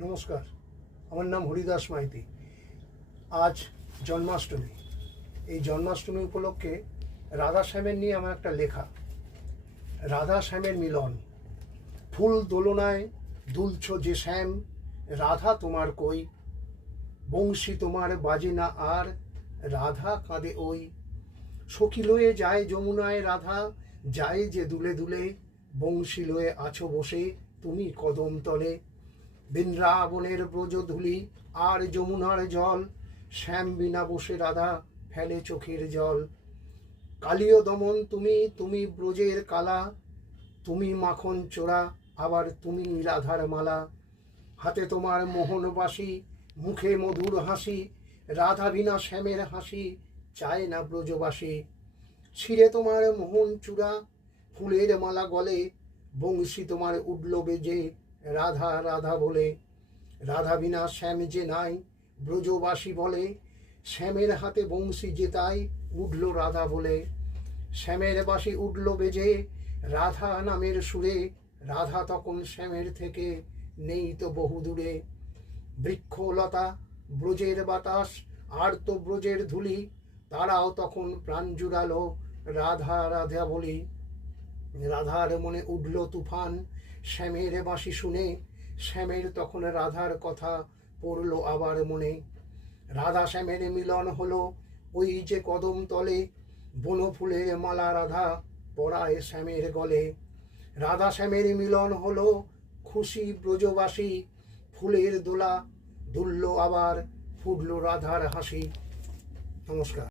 নমস্কার, আমার নাম হরিদাস মাইতি। আজ জন্মাষ্টমী। এই জন্মাষ্টমী উপলক্ষে রাধা শ্যামের নিয়ে আমার একটা লেখা। রাধা শ্যামের মিলন। ফুল দোলনায় দুলছ যে শ্যাম, রাধা তোমার কই? বংশী তোমার বাজে না আর, রাধা কাঁদে ওই। সখী লয়ে যায় যমুনায় রাধা, যায় যে দুলে দুলে, বংশী লয়ে আছো বসে, তুমি কদম তলে। বৃন্দ্রাবনের ব্রজধুলি আর যমুনার জল, শ্যাম বিনা বসে রাধা ফেলে চোখের জল। কালীয় দমন তুমি তুমি ব্রজের কালা, তুমি মাখন চোরা, আবার তুমি রাধার মালা। হাতে তোমার মোহনবাসী মুখে মধুর হাসি, রাধা বিনা শ্যামের হাসি, চায় না ব্রজবাসী। ছিঁড়ে তোমার মোহন চূড়া, ফুলের মালা গলে, বংশী তোমার উডল বেজে রাধা রাধা বলে, রাধা বিনা শ্যাম যে নাই, ব্রজবাসী বলে, শ্যামের হাতে বংশী জেতাই উঠল রাধা বলে। শ্যামের বাসি উডল বেজে, রাধা নামের সুরে, রাধা তখন শ্যামের থেকে নেই তো বহু দূরে। বৃক্ষলতা ব্রজের বাতাস, আর তো ব্রজের ধুলি, তারাও তখন প্রাণ জুড়ালো রাধা রাধা বলি। রাধার মনে উঠল তুফান। শ্যামের বাঁশি শুনে, শ্যামের তখন রাধার কথা পড়ল আবার মনে। রাধা শ্যামের মিলন হলো ওই যে কদম তলে, বনফুলের মালা রাধা পড়ায় শ্যামের গলে। রাধা শ্যামের মিলন হলো খুশি ব্রজবাসী, ফুলের দোলা দুলল আবার, ফুটল রাধার হাসি। নমস্কার।